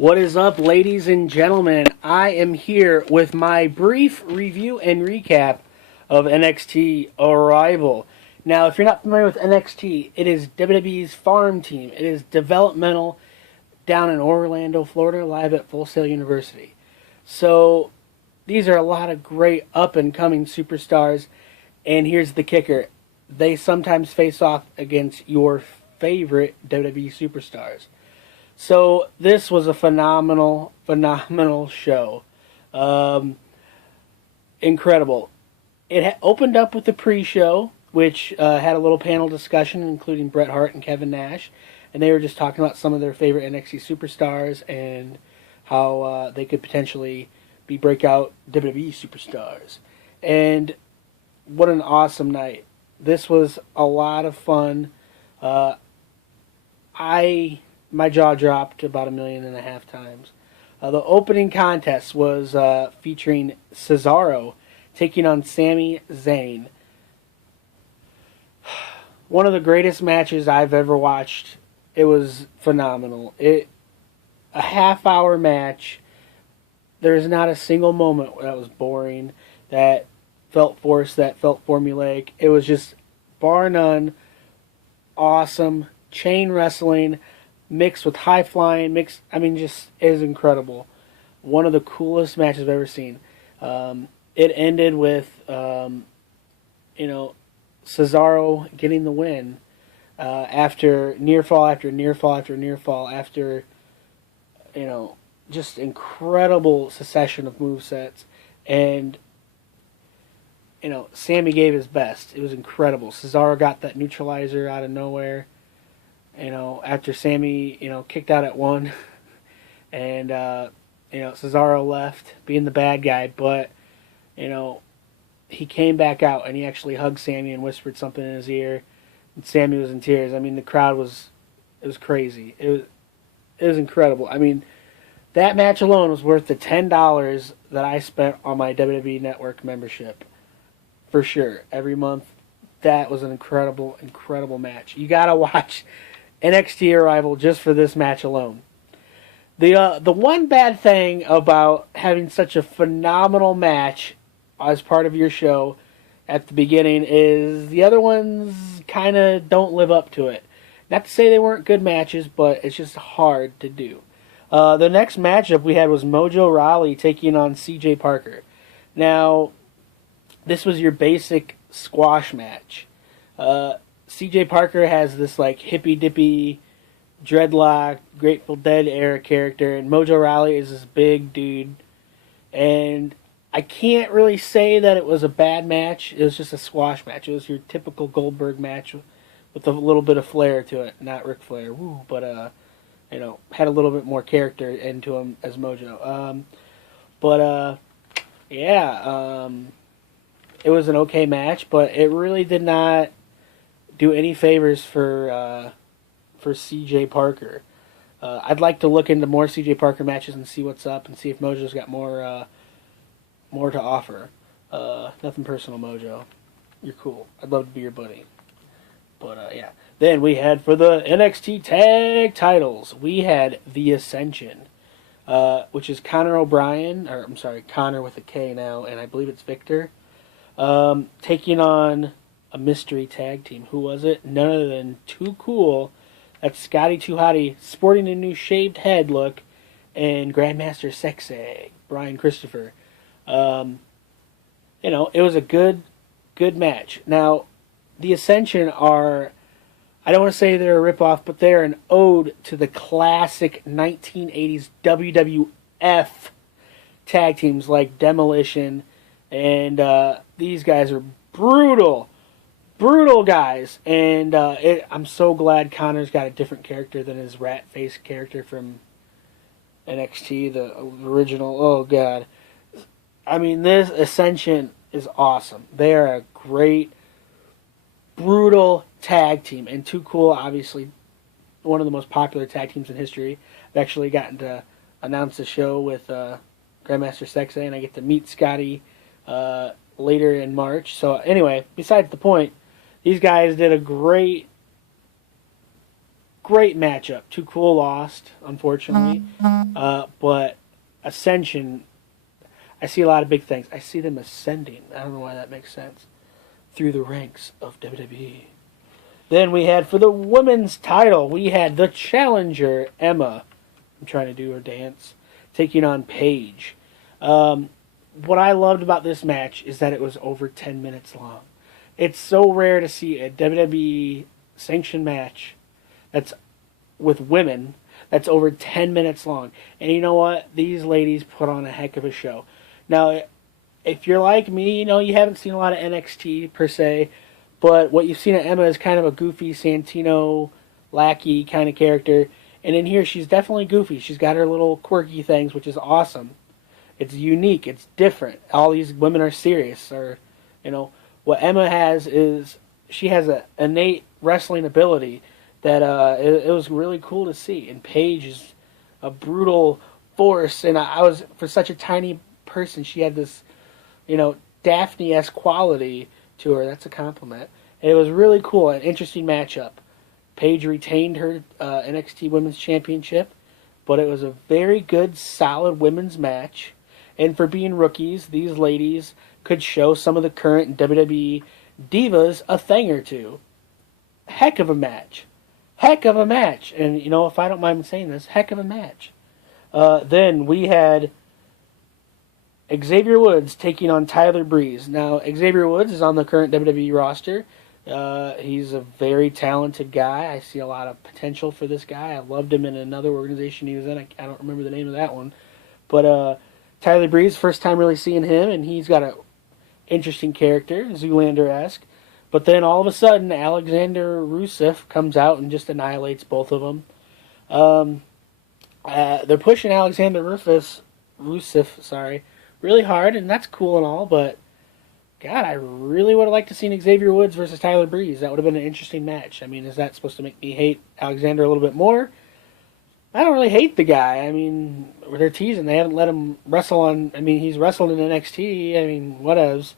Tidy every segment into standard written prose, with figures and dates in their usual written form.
What is up, ladies and gentlemen? I am here with my brief review and recap of NXT Arrival. Now, if you're not familiar with NXT, it is WWE's farm team. It is developmental down in Orlando, Florida, live at Full Sail University. So, these are a lot of great up-and-coming superstars, and here's the kicker. They sometimes face off against your favorite WWE superstars. So this was a phenomenal show. Incredible. It opened up with the pre-show, which had a little panel discussion, including Bret Hart and Kevin Nash. And they were just talking about some of their favorite NXT superstars and how they could potentially be breakout WWE superstars. And what an awesome night. This was a lot of fun. My jaw dropped about 1.5 million times. The opening contest was featuring Cesaro taking on Sami Zayn. One of the greatest matches I've ever watched. It was phenomenal. A half-hour match. There's not a single moment that was boring, that felt forced, that felt formulaic. It was just, bar none, awesome. Chain wrestling mixed with high flying, just is incredible. One of the coolest matches I've ever seen. It ended with, Cesaro getting the win after near fall after near fall after near fall after, just incredible succession of movesets. And, Sami gave his best. It was incredible. Cesaro got that neutralizer out of nowhere. After Sami, kicked out at one, and, Cesaro left, being the bad guy, but, he came back out, and he actually hugged Sami and whispered something in his ear, and Sami was in tears. The crowd was crazy. It was incredible. That match alone was worth the $10 that I spent on my WWE Network membership, for sure, every month. That was an incredible, incredible match. You gotta watch NXT Arrival just for this match alone. The one bad thing about having such a phenomenal match as part of your show at the beginning is the other ones kind of don't live up to it. Not to say they weren't good matches, but it's just hard to do. The next matchup we had was Mojo Rawley taking on CJ Parker. Now, this was your basic squash match. CJ Parker has this hippy-dippy, dreadlock, Grateful Dead era character, and Mojo Rawley is this big dude. And I can't really say that it was a bad match. It was just a squash match. It was your typical Goldberg match with a little bit of flair to it. Not Ric Flair, woo, but had a little bit more character into him as Mojo. It was an okay match, but it really did not do any favors for CJ Parker. I'd like to look into more CJ Parker matches and see what's up and see if Mojo's got more to offer. Nothing personal, Mojo. You're cool. I'd love to be your buddy. But yeah. Then we had for the NXT Tag Titles, we had The Ascension, which is Connor with a K now, and I believe it's Victor, taking on a mystery tag team. Who was it? None other than Too Cool. That's Scotty 2 Hotty sporting a new shaved head look, and Grandmaster Sexay, Brian Christopher. It was a good match. Now, the Ascension are, I don't want to say they're a ripoff, but they're an ode to the classic 1980s WWF tag teams like Demolition, and these guys are brutal guys, and I'm so glad Connor's got a different character than his rat face character from NXT, the original. Oh god, this Ascension is awesome. They are a great, brutal tag team, and Too Cool, obviously one of the most popular tag teams in history. I've actually gotten to announce the show with Grandmaster Sexay, and I get to meet Scotty later in March. So anyway, besides the point, these guys did a great great matchup. Too Cool lost, unfortunately. But Ascension, I see a lot of big things. I see them ascending. I don't know why that makes sense. Through the ranks of WWE. Then we had, for the women's title, we had the challenger, Emma. I'm trying to do her dance. Taking on Paige. What I loved about this match is that it was over 10 minutes long. It's so rare to see a WWE sanctioned match that's with women that's over 10 minutes long. And you know what? These ladies put on a heck of a show. Now, if you're like me, you know, you haven't seen a lot of NXT per se, but what you've seen of Emma is kind of a goofy Santino lackey kind of character. And in here, she's definitely goofy. She's got her little quirky things, which is awesome. It's unique. It's different. All these women are serious. Or, you know, what Emma has is she has an innate wrestling ability that it was really cool to see. And Paige is a brutal force. And I was, for such a tiny person, she had this, you know, Daphne-esque quality to her. That's a compliment. And it was really cool. An interesting matchup. Paige retained her NXT Women's Championship, but it was a very good, solid women's match. And for being rookies, these ladies could show some of the current WWE divas a thing or two. Heck of a match. Heck of a match. And, you know, if I don't mind saying this, heck of a match. Then we had Xavier Woods taking on Tyler Breeze. Now, Xavier Woods is on the current WWE roster. He's a very talented guy. I see a lot of potential for this guy. I loved him in another organization he was in. I don't remember the name of that one. But Tyler Breeze, first time really seeing him, and he's got an interesting character, Zoolander-esque. But then all of a sudden, Alexander Rusev comes out and just annihilates both of them. They're pushing Alexander Rusev, really hard, and that's cool and all, but God, I really would have liked to see Xavier Woods versus Tyler Breeze. That would have been an interesting match. I mean, is that supposed to make me hate Alexander a little bit more? I don't really hate the guy. I mean, they're teasing. They haven't let him wrestle on... I mean, he's wrestled in NXT. I mean, whatevs.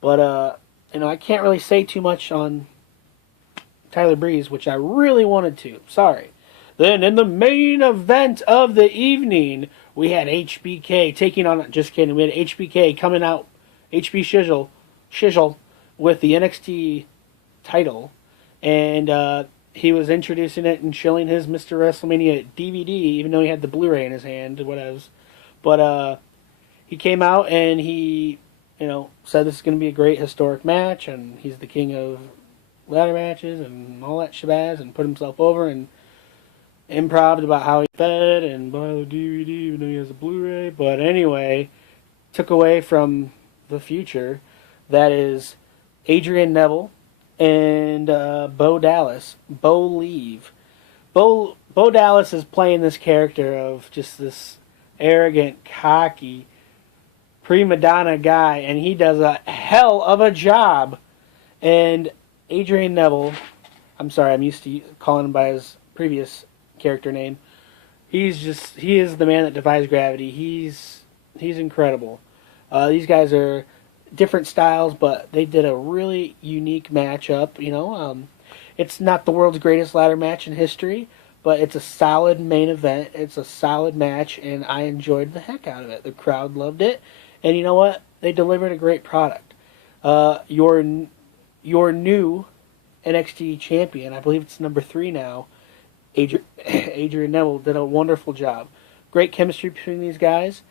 But, you know, I can't really say too much on Tyler Breeze, which I really wanted to. Sorry. Then, in the main event of the evening, we had HBK taking on... Just kidding. We had HBK coming out... HB Shizzle with the NXT title. And, he was introducing it and showing his Mr. WrestleMania DVD, even though he had the Blu-ray in his hand, whatevs. But he came out and he, you know, said this is going to be a great historic match, and he's the king of ladder matches and all that shabazz, and put himself over and improved about how he fed and buy the DVD, even though he has a Blu-ray. But anyway, took away from the future. That is Adrian Neville and Bo Dallas. Bo Dallas is playing this character of just this arrogant, cocky, prima donna guy, and he does a hell of a job. And Adrian Neville, I'm sorry, I'm used to calling him by his previous character name. He is the man that defies gravity. He's incredible. These guys are different styles, but they did a really unique matchup. You know, it's not the world's greatest ladder match in history, but it's a solid main event. It's a solid match, and I enjoyed the heck out of it. The crowd loved it, and you know what? They delivered a great product. Your new NXT champion, I believe it's number 3 now, Adrian Neville, did a wonderful job. Great chemistry between these guys.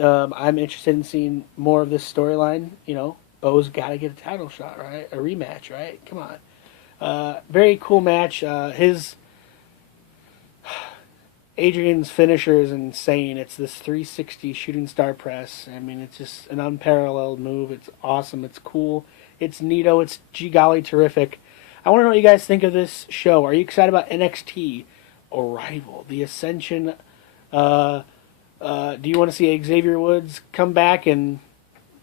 I'm interested in seeing more of this storyline. You know, Bo's got to get a title shot, right? A rematch, right? Come on. Very cool match. Adrian's finisher is insane. It's this 360 shooting star press. I mean, it's just an unparalleled move. It's awesome. It's cool. It's neato. It's gee golly terrific. I want to know what you guys think of this show. Are you excited about NXT Arrival, the Ascension? Do you want to see Xavier Woods come back and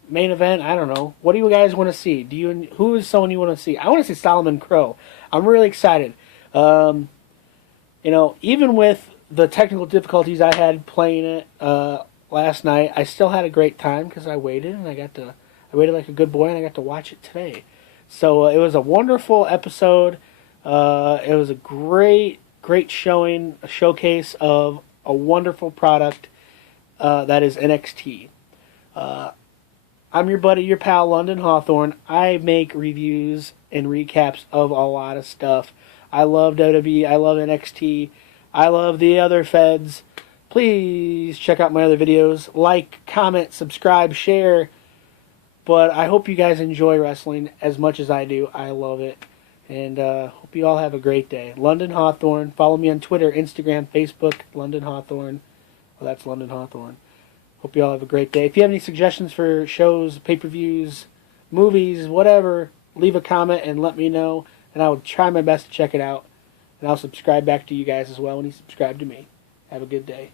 main event? I don't know. What do you guys want to see? Who is someone you want to see? I want to see Solomon Crow. I'm really excited. You know, even with the technical difficulties I had playing it last night, I still had a great time because I waited, and I waited like a good boy, and I got to watch it today. So it was a wonderful episode. It was a great great showing, a showcase of a wonderful product that is NXT. I'm your buddy, your pal, London Hawthorne. I make reviews and recaps of a lot of stuff. I love WWE, I love NXT, I love the other feds. Please check out my other videos. Like, comment, subscribe, share. But I hope you guys enjoy wrestling as much as I do. I love it. And hope you all have a great day. London Hawthorne. Follow me on Twitter, Instagram, Facebook, London Hawthorne. Well, that's London Hawthorne. Hope you all have a great day. If you have any suggestions for shows, pay-per-views, movies, whatever, leave a comment and let me know. And I will try my best to check it out. And I'll subscribe back to you guys as well when you subscribe to me. Have a good day.